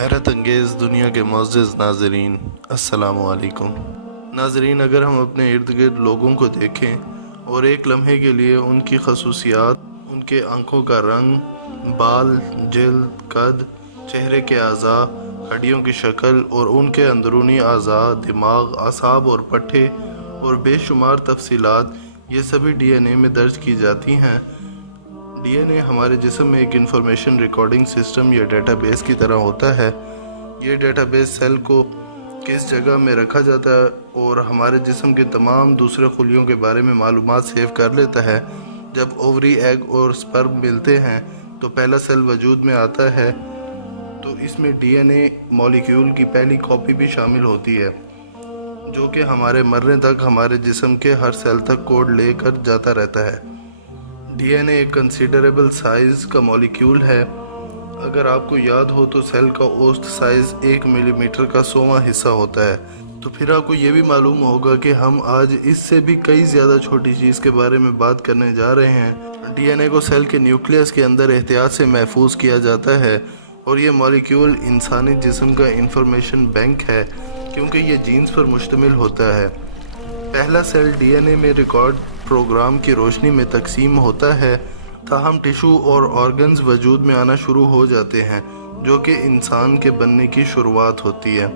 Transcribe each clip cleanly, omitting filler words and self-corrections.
حیرت انگیز دنیا کے معزز ناظرین، السلام علیکم۔ ناظرین، اگر ہم اپنے ارد گرد لوگوں کو دیکھیں اور ایک لمحے کے لیے ان کی خصوصیات، ان کے آنکھوں کا رنگ، بال، جلد، قد، چہرے کے اعضاء، ہڈیوں کی شکل اور ان کے اندرونی اعضاء، دماغ، اعصاب اور پٹھے اور بے شمار تفصیلات، یہ سبھی ڈی این اے میں درج کی جاتی ہیں۔ ڈی این اے ہمارے جسم میں ایک انفارمیشن ریکارڈنگ سسٹم یا ڈیٹا بیس کی طرح ہوتا ہے۔ یہ ڈیٹا بیس سیل کو کس جگہ میں رکھا جاتا ہے اور ہمارے جسم کے تمام دوسرے خلیوں کے بارے میں معلومات سیو کر لیتا ہے۔ جب اووری، ایگ اور سپرم ملتے ہیں تو پہلا سیل وجود میں آتا ہے، تو اس میں ڈی این اے مالیکیول کی پہلی کاپی بھی شامل ہوتی ہے، جو کہ ہمارے مرنے تک ہمارے جسم کے ہر سیل تک کوڈ لے کر جاتا رہتا ہے۔ ڈی این اے ایک کنسیڈریبل سائز کا مالیکیول ہے۔ اگر آپ کو یاد ہو تو سیل کا اوسط سائز 1 ملی میٹر کا 100واں حصہ ہوتا ہے، تو پھر آپ کو یہ بھی معلوم ہوگا کہ ہم آج اس سے بھی کئی زیادہ چھوٹی چیز کے بارے میں بات کرنے جا رہے ہیں۔ ڈی این اے کو سیل کے نیوکلیس کے اندر احتیاط سے محفوظ کیا جاتا ہے، اور یہ مالیکیول انسانی جسم کا انفارمیشن بینک ہے، کیونکہ یہ جینز پر مشتمل ہوتا ہے۔ پہلا سیل ڈی این اے میں ریکارڈ پروگرام کی روشنی میں تقسیم ہوتا ہے، تاہم ٹشو اور آرگنز وجود میں آنا شروع ہو جاتے ہیں، جو کہ انسان کے بننے کی شروعات ہوتی ہے۔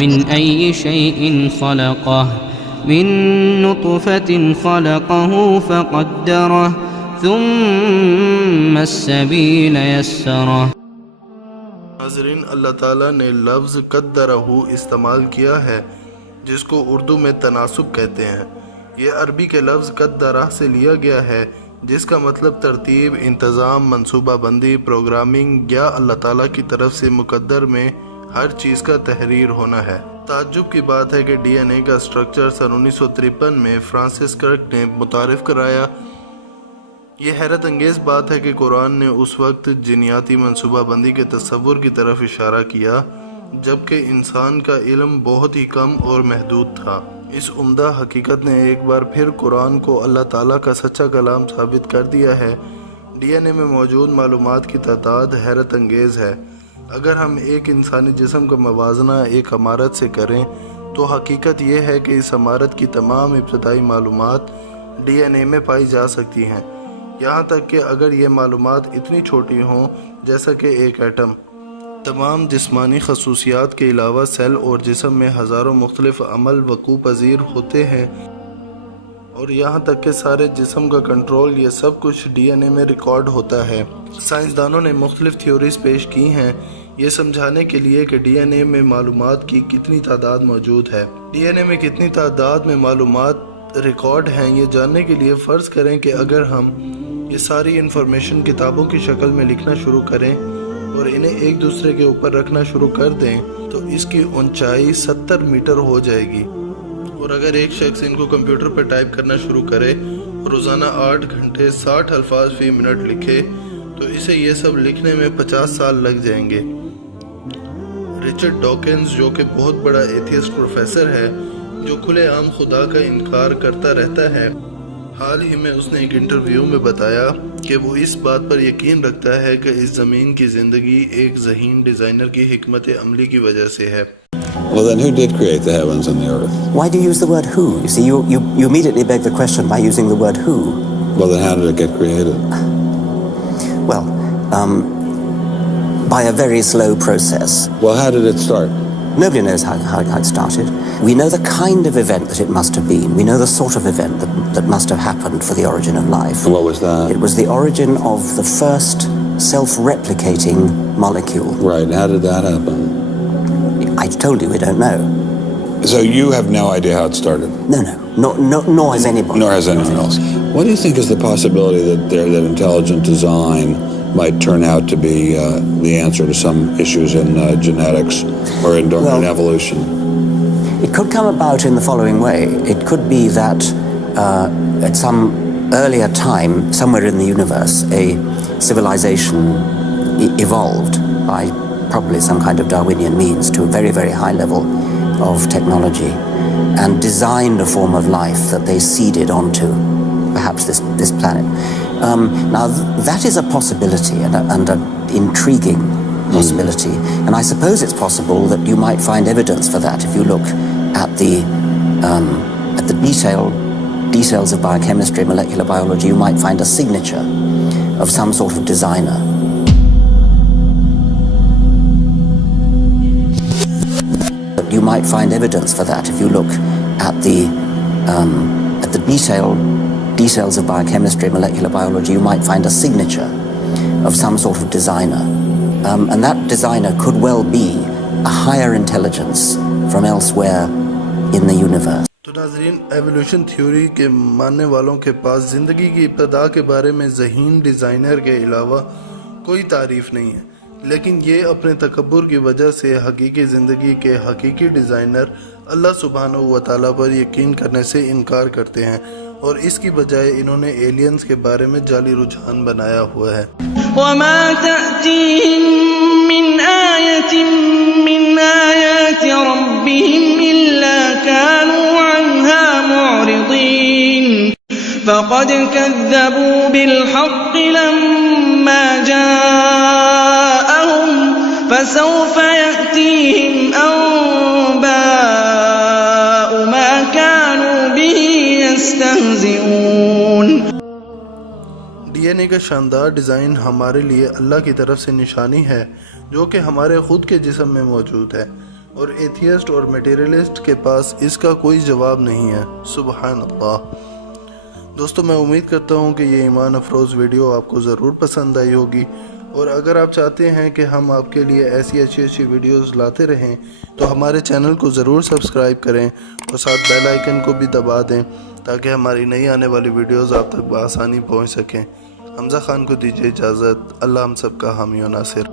من أي شيء خلقه من نطفة خلقه فقدره ثم السبيل يسره۔ ناظرین، اللہ تعالیٰ نے لفظ قدرہ استعمال کیا ہے، جس کو اردو میں تناسب کہتے ہیں۔ یہ عربی کے لفظ قدرہ سے لیا گیا ہے، جس کا مطلب ترتیب، انتظام، منصوبہ بندی، پروگرامنگ یا اللہ تعالیٰ کی طرف سے مقدر میں ہر چیز کا تحریر ہونا ہے۔ تعجب کی بات ہے کہ ڈی این اے کا سٹرکچر سن 1953 میں فرانسس کرک نے متعارف کرایا۔ یہ حیرت انگیز بات ہے کہ قرآن نے اس وقت جینیاتی منصوبہ بندی کے تصور کی طرف اشارہ کیا، جبکہ انسان کا علم بہت ہی کم اور محدود تھا۔ اس عمدہ حقیقت نے ایک بار پھر قرآن کو اللہ تعالیٰ کا سچا کلام ثابت کر دیا ہے۔ ڈی این اے میں موجود معلومات کی تعداد حیرت انگیز ہے۔ اگر ہم ایک انسانی جسم کا موازنہ ایک عمارت سے کریں تو حقیقت یہ ہے کہ اس عمارت کی تمام ابتدائی معلومات ڈی این اے میں پائی جا سکتی ہیں، یہاں تک کہ اگر یہ معلومات اتنی چھوٹی ہوں جیسا کہ ایک ایٹم۔ تمام جسمانی خصوصیات کے علاوہ سیل اور جسم میں ہزاروں مختلف عمل وقوع پذیر ہوتے ہیں، اور یہاں تک کہ سارے جسم کا کنٹرول، یہ سب کچھ ڈی این اے میں ریکارڈ ہوتا ہے۔ سائنسدانوں نے مختلف تھیوریز پیش کی ہیں یہ سمجھانے کے لیے کہ ڈی این اے میں معلومات کی کتنی تعداد موجود ہے۔ ڈی این اے میں کتنی تعداد میں معلومات ریکارڈ ہیں، یہ جاننے کے لیے فرض کریں کہ اگر ہم یہ ساری انفارمیشن کتابوں کی شکل میں لکھنا شروع کریں اور انہیں ایک دوسرے کے اوپر رکھنا شروع کر دیں تو اس کی اونچائی 70 میٹر ہو جائے گی، اور اگر ایک شخص ان کو کمپیوٹر پر ٹائپ کرنا شروع کرے اور روزانہ 8 گھنٹے 60 الفاظ فی منٹ لکھے تو اسے یہ سب لکھنے میں 50 سال لگ جائیں گے۔ رچرڈ ڈاکنز، جو کہ بہت بڑا ایتھیسٹ پروفیسر ہے جو کھلے عام خدا کا انکار کرتا رہتا ہے، حال ہی میں اس نے ایک انٹرویو میں بتایا کہ وہ اس بات پر یقین رکھتا ہے کہ اس زمین کی زندگی ایک ذہین ڈیزائنر کی حکمت عملی کی وجہ سے ہے۔ Well, then who did create the heavens and the earth? Why do you use the word who? You see, you immediately beg the question by using the word who. Well, then how did it get created? Well, by a very slow process. Well, how did it start? Nobody knows how it started. We know the kind of event that it must have been. We know the sort of event that must have happened for the origin of life. And what was that? It was the origin of the first self-replicating molecule. Right, how did that happen? I told you we don't know. So you have no idea how it started? No, nor has anybody. Nor has anyone else. What do you think is the possibility that intelligent design might turn out to be the answer to some issues in genetics or in evolution? It could come about in the following way. It could be that at some earlier time, somewhere in the universe, a civilization evolved by probably some kind of Darwinian means to a very, very high level of technology and designed a form of life that they seeded onto perhaps this planet. Now that is a possibility and an intriguing possibility. And I suppose it's possible that you might find evidence for that if you look at the details of biochemistry, molecular biology. You might find a signature of some sort of designer. You might find evidence for that if you look at the details of biochemistry, molecular biology. You might find a signature of some sort of designer, and that designer could well be a higher intelligence from elsewhere in the universe. تو ناظرین، evolution theory کے ماننے والوں کے پاس زندگی کی ابتدا کے بارے میں ذہین ڈیزائنر کے علاوہ کوئی تعریف نہیں ہے، لیکن یہ اپنے تکبر کی وجہ سے حقیقی زندگی کے حقیقی ڈیزائنر اللہ سبحانہ و تعالیٰ پر یقین کرنے سے انکار کرتے ہیں، اور اس کی بجائے انہوں نے ایلینز کے بارے میں جعلی رجحان بنایا ہوا ہے۔ وما تأتيهم من آية من آيات ربهم إلا كانوا عنها معرضين فقد كذبوا بالحق لما جاءهم فسوف يأتيهم أنباء ما كانوا به يستهزئون۔ ڈی این اے کا شاندار ڈیزائن ہمارے لیے اللہ کی طرف سے نشانی ہے جو کہ ہمارے خود کے جسم میں موجود ہے، اور ایتھیسٹ اور میٹیریلسٹ کے پاس اس کا کوئی جواب نہیں ہے۔ سبحان اللہ۔ دوستو، میں امید کرتا ہوں کہ یہ ایمان افروز ویڈیو آپ کو ضرور پسند آئی ہوگی، اور اگر آپ چاہتے ہیں کہ ہم آپ کے لیے ایسی اچھی ویڈیوز لاتے رہیں تو ہمارے چینل کو ضرور سبسکرائب کریں اور ساتھ بیل آئیکن کو بھی دبا دیں تاکہ ہماری نئی آنے والی ویڈیوز آپ تک بآسانی پہنچ سکیں۔ حمزہ خان کو دیجیے اجازت۔ اللہ ہم سب کا حامی و ناصر۔